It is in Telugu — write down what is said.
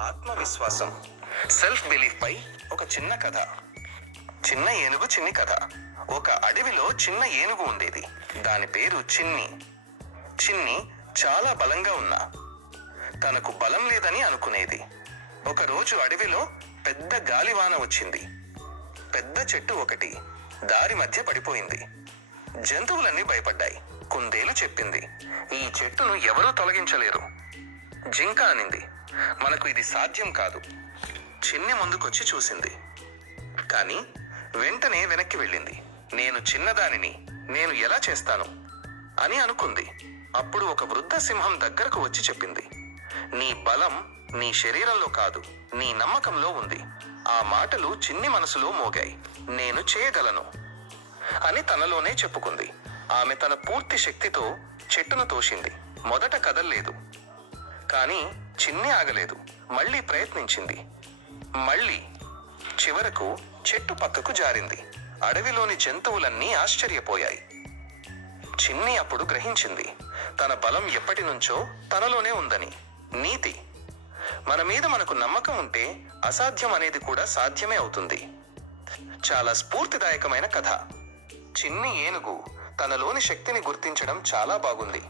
ఆత్మవిశ్వాసం. సెల్ఫ్ బిలీఫ్ పై ఒక చిన్న కథ. చిన్న ఏనుగు చిన్ని కథ. ఒక అడవిలో చిన్న ఏనుగు ఉండేది. దాని పేరు చిన్ని. చిన్ని చాలా బలంగా ఉన్నా. తనకు బలం లేదని అనుకునేది. ఒకరోజు అడవిలో పెద్ద గాలివాన వచ్చింది. పెద్ద చెట్టు ఒకటి దారి మధ్య పడిపోయింది. జంతువులన్నీ భయపడ్డాయి. కుందేలు చెప్పింది ఈ చెట్టును ఎవరూ తొలగించలేరు. జింక అనింది. మనకు ఇది సాధ్యం కాదు. చిన్ని ముందుకొచ్చి చూసింది. కానీ వెంటనే వెనక్కి వెళ్ళింది. నేను చిన్నదానిని నేను ఎలా చేస్తాను? అని అనుకుంది. అప్పుడు ఒక వృద్ధ సింహం దగ్గరకు వచ్చి చెప్పింది. నీ బలం నీ శరీరంలో కాదు నీ నమ్మకంలో ఉంది. ఆ మాటలు చిన్ని మనసులో మోగాయి. నేను చేయగలను అని తనలోనే చెప్పుకుంది. ఆమె తన పూర్తి శక్తితో చెట్టును తోసింది. మొదట కదల్లేదు. కానీ చిన్ని ఆగలేదు. మళ్ళీ ప్రయత్నించింది. మళ్ళీ చివరకు చెట్టు పక్కకు జారింది. అడవిలోని జంతువులన్నీ ఆశ్చర్యపోయాయి. చిన్ని అప్పుడు గ్రహించింది తన బలం ఎప్పటి నుంచో తనలోనే ఉందని. నీతి. మన మీద మనకు నమ్మకం ఉంటే అసాధ్యం అనేది కూడా సాధ్యమే అవుతుంది. చాలా స్ఫూర్తిదాయకమైన కథ. చిన్ని ఏనుగు తనలోని శక్తిని గుర్తించడం చాలా బాగుంది.